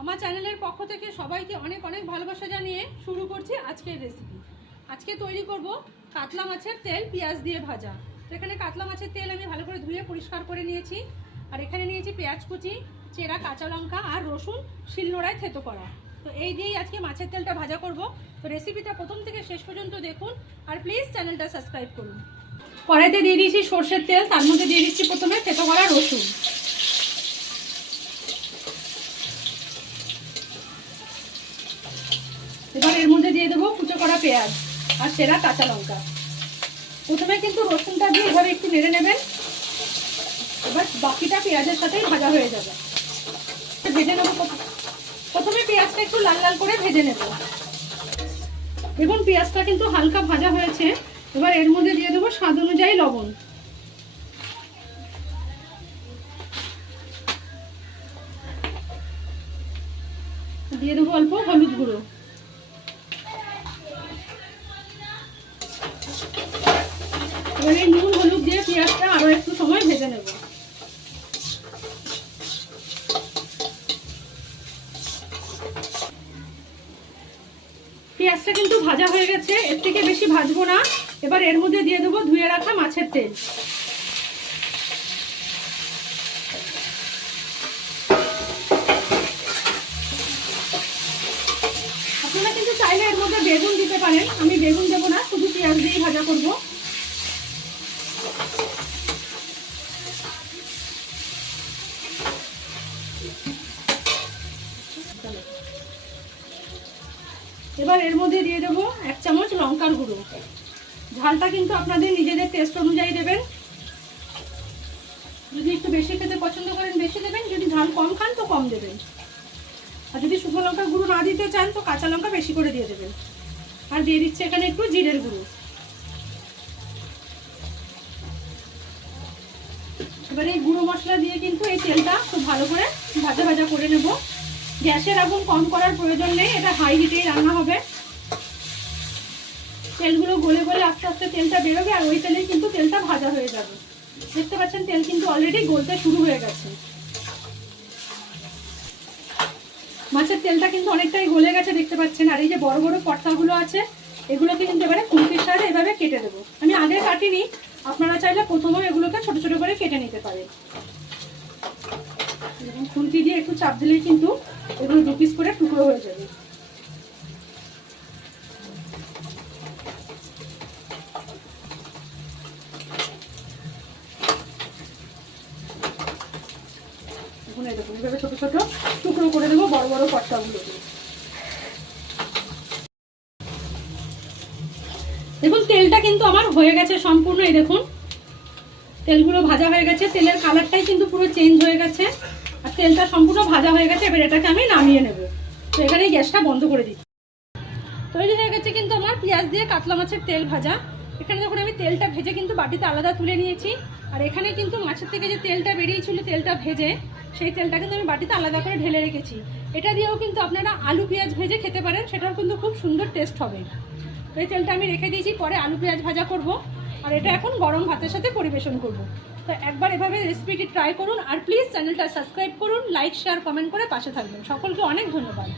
আমার চ্যানেলের পক্ষ থেকে সবাইকে অনেক অনেক ভালোবাসা জানিয়ে শুরু করছি আজকের রেসিপি। আজকে তৈরি করব কাতলা মাছের তেল পেঁয়াজ দিয়ে ভাজা। তো এখানে কাতলা মাছের তেল আমি ভালো করে ধুয়ে পরিষ্কার করে নিয়েছি। আর এখানে নিয়েছি পেঁয়াজ কুচি, চেরা কাঁচা লঙ্কা আর রসুন শিলনোড়ায় থেতো করা। তো এই দিয়েই আজকে মাছের তেলটা ভাজা করব। তো রেসিপিটা প্রথম থেকে শেষ পর্যন্ত দেখুন আর প্লিজ চ্যানেলটা সাবস্ক্রাইব করুন। কড়াইতে দিয়ে দিয়েছি সর্ষের তেল, তার মধ্যে দিয়ে দিচ্ছি প্রথমে থেতো করা রসুন। এবার এর মধ্যে দিয়ে দেবো কুচো করা পেঁয়াজ আর চেরা কাঁচা লঙ্কা। প্রথমে কিন্তু রসুনটা দিয়ে এভাবে একটু নেড়ে নেবেন। এবার বাকিটা পেঁয়াজের সাথেই ভাজা হয়ে যাবে। ভেজে নেবো, প্রথমে পেঁয়াজটা একটু লাল লাল করে ভেজে নেব। দেখুন পেঁয়াজটা কিন্তু হালকা ভাজা হয়েছে। এবার এর মধ্যে দিয়ে দেবো স্বাদ অনুযায়ী লবণ, দিয়ে দেবো অল্প হলুদ গুঁড়ো। এবার এই নুন হলুদ দিয়ে পেঁয়াজটা আরো একটু সময় ভেজে নেব। পেঁয়াজটা কিন্তু ভাজা হয়ে গেছে, এর থেকে বেশি ভাজবো না। এবার এর মধ্যে দিয়ে দেবো ধুয়ে রাখা মাছের তেল। আপনারা কিন্তু চাইলে এর মধ্যে বেগুন দিতে পারেন, আমি বেগুন দেবো না, শুধু পেঁয়াজ দিয়েই ভাজা করব। এবার এর মধ্যে দিয়ে দেবো 1 চামচ লঙ্কার গুঁড়ো। ঝালটা কিন্তু আপনাদের নিজেদের টেস্ট অনুযায়ী দেবেন। যদি একটু বেশি খেতে পছন্দ করেন বেশি দেবেন, যদি ঝাল কম খান তো কম দেবেন। আর যদি শুকনো লঙ্কার গুঁড়ো না দিতে চান তো কাঁচা লঙ্কা বেশি করে দিয়ে দেবেন। আর দিয়ে দিচ্ছে এখানে একটু জিরের গুঁড়ো। এবার এই গুঁড়ো মশলা দিয়ে কিন্তু এই তেলটা খুব ভালো করে ভাজা ভাজা করে নেব। গ্যাসের আগুন কম করার প্রয়োজন নেই, এটা হাই হিটেই রান্না হবে। তেলগুলো গলে গলে আস্তে আস্তে তেলটা বেরোবে আর ওই তেলেই কিন্তু তেলটা ভাজা হয়ে যাবে। দেখতে পাচ্ছেন তেল কিন্তু অলরেডি গলতে শুরু হয়ে গেছে। মাছের তেলটা কিন্তু অনেকটাই গলে গেছে দেখতে পাচ্ছেন। আর এই যে বড় বড় পটকাগুলো আছে এগুলোকে কিন্তু এবারে খুন্তির সাহায্যে এভাবে কেটে দেবো। আমি আগে কাটিনি, আপনারা চাইলে প্রথমেও এগুলোকে ছোট ছোট করে কেটে নিতে পারেন। খুন্তি দিয়ে একটু চাপ দিলেই কিন্তু এগুলো 2 পিস করে টুকরো হয়ে যাবে। দেখুন এভাবে ছোট ছোট টুকরো করে দেবো বড় বড় পটকাগুলো দিয়ে। দেখুন তেলটা কিন্তু আমার হয়ে গেছে সম্পূর্ণ। এই দেখুন তেলগুলো ভাজা হয়ে গেছে, তেলের কালারটাই কিন্তু পুরো চেঞ্জ হয়ে গেছে আর তেলটা সম্পূর্ণ ভাজা হয়ে গেছে। এবার এটাকে আমি নামিয়ে নেব। তো এখানে গ্যাসটা বন্ধ করে দিচ্ছি। তৈরি হয়ে গেছে কিন্তু আমার পেঁয়াজ দিয়ে কাতলা মাছের তেল ভাজা। এখানে যখন আমি তেলটা ভেজে কিন্তু বাটিতে আলাদা তুলে নিয়েছি। আর এখানে কিন্তু মাছের থেকে যে তেলটা বেরিয়েছিল তেলটা ভেজে, সেই তেলটা কিন্তু আমি বাটিতে আলাদা করে ঢেলে রেখেছি। এটা দিয়েও কিন্তু আপনারা আলু পেঁয়াজ ভেজে খেতে পারেন, সেটাও কিন্তু খুব সুন্দর টেস্ট হবে। তো এই তেলটা আমি রেখে দিয়েছি, পরে আলু পেঁয়াজ ভাজা করব আর এটা এখন গরম ভাতের সাথে পরিবেশন করব। তো একবার এভাবে রেসিপিটি ট্রাই করুন আর প্লিজ চ্যানেলটা সাবস্ক্রাইব করুন, লাইক শেয়ার কমেন্ট করে পাশে থাকবেন। সকলকে অনেক ধন্যবাদ।